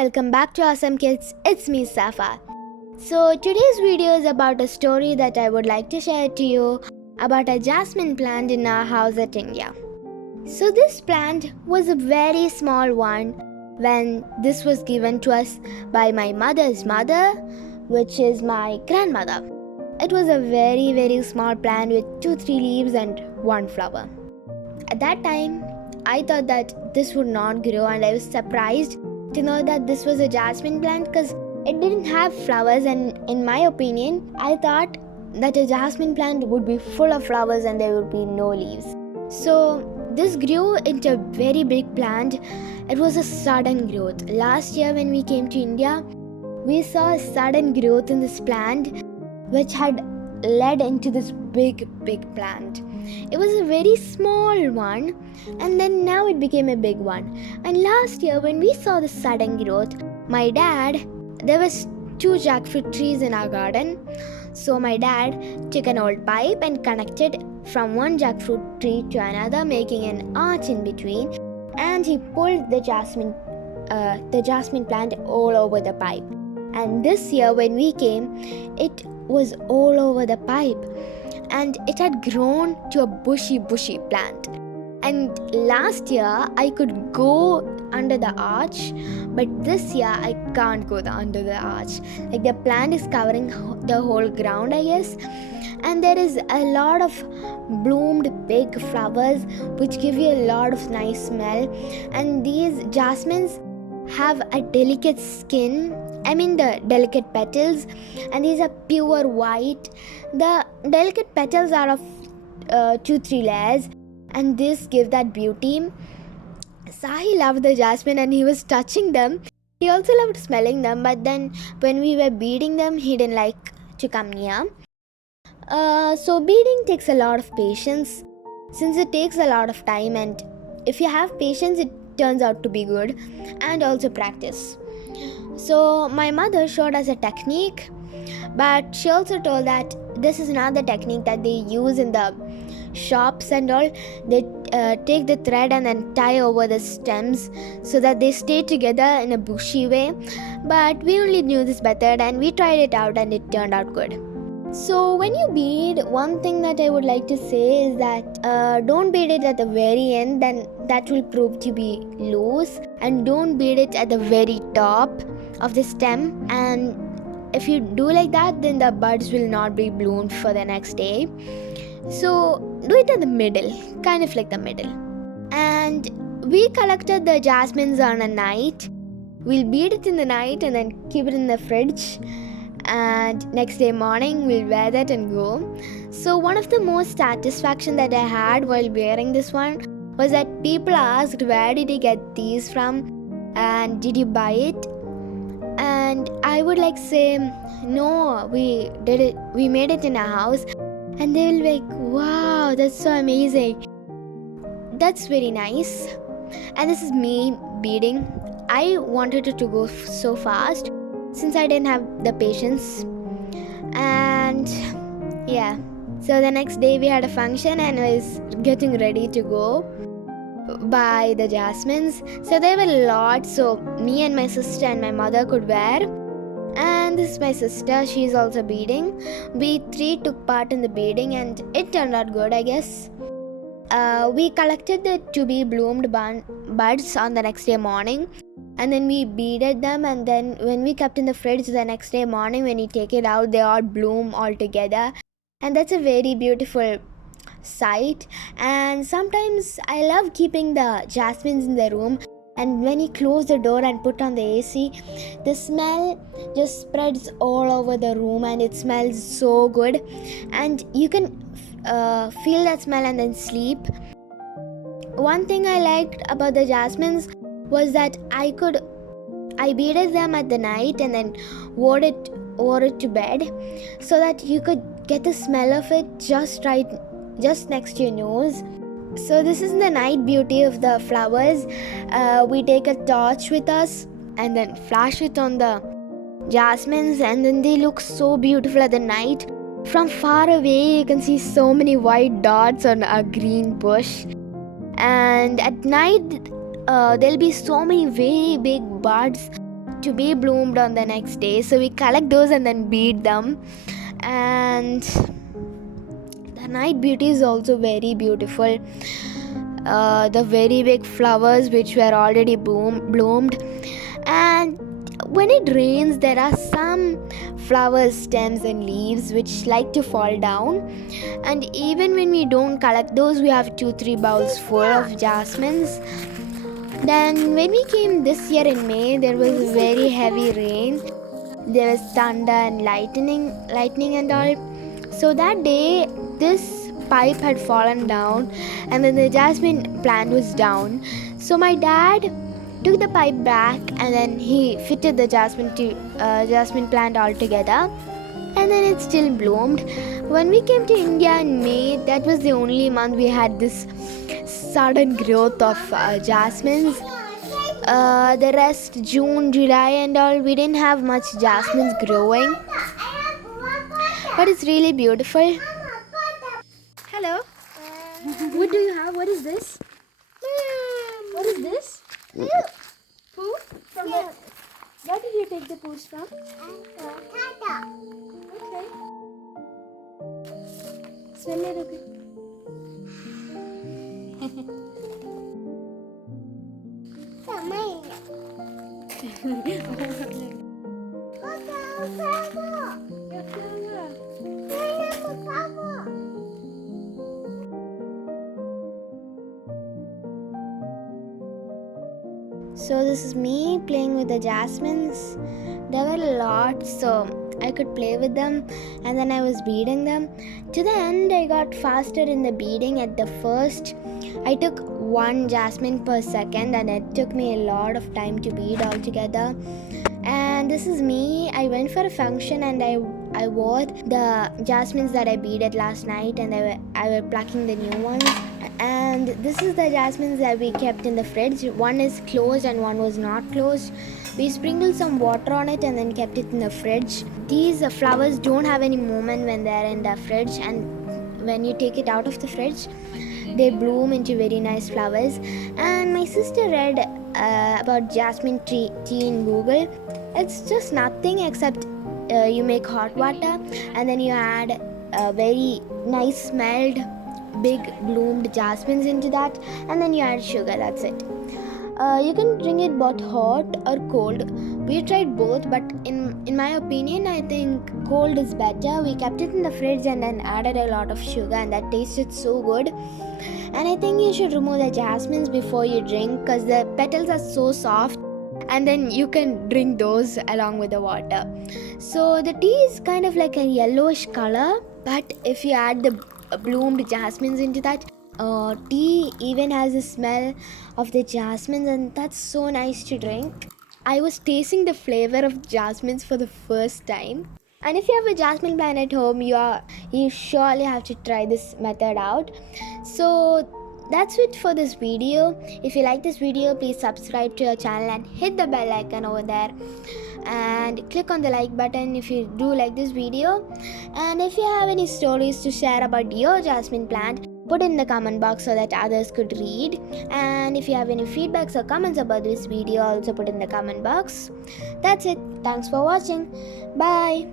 welcome back to Awesome Kids. It's me, Safa. So today's video is about a story that I would like to share to you about a jasmine plant in our house at India. So this plant was a very small one when this was given to us by my mother's mother, which is my grandmother. It was a very small plant with 2-3 leaves and 1 flower. At that time, I thought that this would not grow, and I was surprised to know that this was a jasmine plant because it didn't have flowers, and in my opinion, I thought that a jasmine plant would be full of flowers and there would be no leaves. So this grew into a very big plant. It was a sudden growth. Last year when we came to India, we saw a sudden growth in this plant which had led into this big plant. It was a very small one, and then now it became a big one. And last year when we saw the sudden growth, there was 2 jackfruit trees in our garden. So my dad took an old pipe and connected from one jackfruit tree to another, making an arch in between, and he pulled the jasmine plant all over the pipe. And this year when we came, it was all over the pipe, and it had grown to a bushy plant. And last year I could go under the arch, but this year I can't go under the arch. Like, the plant is covering the whole ground, I guess, and there is a lot of bloomed big flowers which give you a lot of nice smell. And these jasmines have a delicate skin, the delicate petals, and these are pure white. The delicate petals are of 2-3 layers, and this gives that beauty. Sahi loved the jasmine and he was touching them. He also loved smelling them, but then when we were beading them, he didn't like to come near. So beading takes a lot of patience, since it takes a lot of time, and if you have patience, it turns out to be good, and also practice. So my mother showed us a technique, but she also told that this is not the technique that they use in the shops and all. They take the thread and then tie over the stems so that they stay together in a bushy way. But we only knew this method and we tried it out and it turned out good. So when you bead, one thing that I would like to say is that don't bead it at the very end, then that will prove to be loose, and don't bead it at the very top of the stem. And if you do like that, then the buds will not be bloomed for the next day. So do it at the middle, kind of like the middle. And we collected the jasmines on a night. We'll bead it in the night and then keep it in the fridge, and next day morning we'll wear that and go. So one of the most satisfaction that I had while wearing this one was that people asked, where did you get these from and did you buy it? And I would say, no, we did it, we made it in our house. And they will be like, wow, that's so amazing. That's very nice. And this is me beading. I wanted it to go so fast since I didn't have the patience. And yeah, so the next day we had a function and I was getting ready to go buy the jasmines. So there were a lot, so me and my sister and my mother could wear. And this is my sister, she's also beading. We 3 took part in the beading and it turned out good, I guess. We collected the to be bloomed buds on the next day morning, and then we beaded them, and then when we kept in the fridge the next day morning, when you take it out, they all bloom all together, and that's a very beautiful sight. And sometimes I love keeping the jasmines in the room, and when you close the door and put on the AC, the smell just spreads all over the room and it smells so good, and you can feel that smell and then sleep. One thing I liked about the jasmines was that I beaded them at the night and then wore it to bed, so that you could get the smell of it just next to your nose. So this is the night beauty of the flowers. We take a torch with us and then flash it on the jasmines, and then they look so beautiful at the night. From far away you can see so many white dots on a green bush, and at night there'll be so many very big buds to be bloomed on the next day. So we collect those and then beat them. And the night beauty is also very beautiful. The very big flowers which were already bloomed, and when it rains there are some flowers, stems and leaves which like to fall down, and even when we don't collect those, we have 2-3 bowls full of jasmines. Then when we came this year in May, there was very heavy rain. There was thunder and lightning and all. So that day this pipe had fallen down, and then the jasmine plant was down. So my dad took the pipe back and then he fitted the jasmine plant all together, and then it still bloomed. When we came to India in May, that was the only month we had this sudden growth of jasmines. The rest, June, July and all, we didn't have much jasmines growing, but it's really beautiful. Hello. What do you have? What is this? What is this? Poo? From where? Where did you take the poos from? Okay. Smell it, okay. So this is me playing with the jasmines. There were a lot, so I could play with them, and then I was beading them. To the end, I got faster in the beading. At the first, I took 1 jasmine per second, and it took me a lot of time to bead altogether. And this is me. I went for a function and I wore the jasmines that I beaded last night, and I were plucking the new ones. And this is the jasmines that we kept in the fridge. One is closed and one was not closed. We sprinkled some water on it and then kept it in the fridge. These flowers don't have any movement when they're in the fridge, and when you take it out of the fridge, they bloom into very nice flowers. And my sister read about jasmine tea in Google. It's just nothing except you make hot water and then you add a very nice smelled big bloomed jasmines into that, and then you add sugar. That's it. You can drink it both hot or cold. We tried both, but in my opinion, I think cold is better. We kept it in the fridge and then added a lot of sugar, and that tasted so good. And I think you should remove the jasmines before you drink, because the petals are so soft, and then you can drink those along with the water. So the tea is kind of like a yellowish color, but if you add the bloomed jasmines into that, tea even has the smell of the jasmines, and that's so nice to drink. I was tasting the flavor of jasmines for the first time. And if you have a jasmine plant at home, you surely have to try this method out. So that's it for this video. If you like this video, please subscribe to our channel and hit the bell icon over there, and click on the like button if you do like this video. And if you have any stories to share about your jasmine plant, put in the comment box so that others could read. And if you have any feedbacks or comments about this video, also put in the comment box. That's it. Thanks for watching. Bye.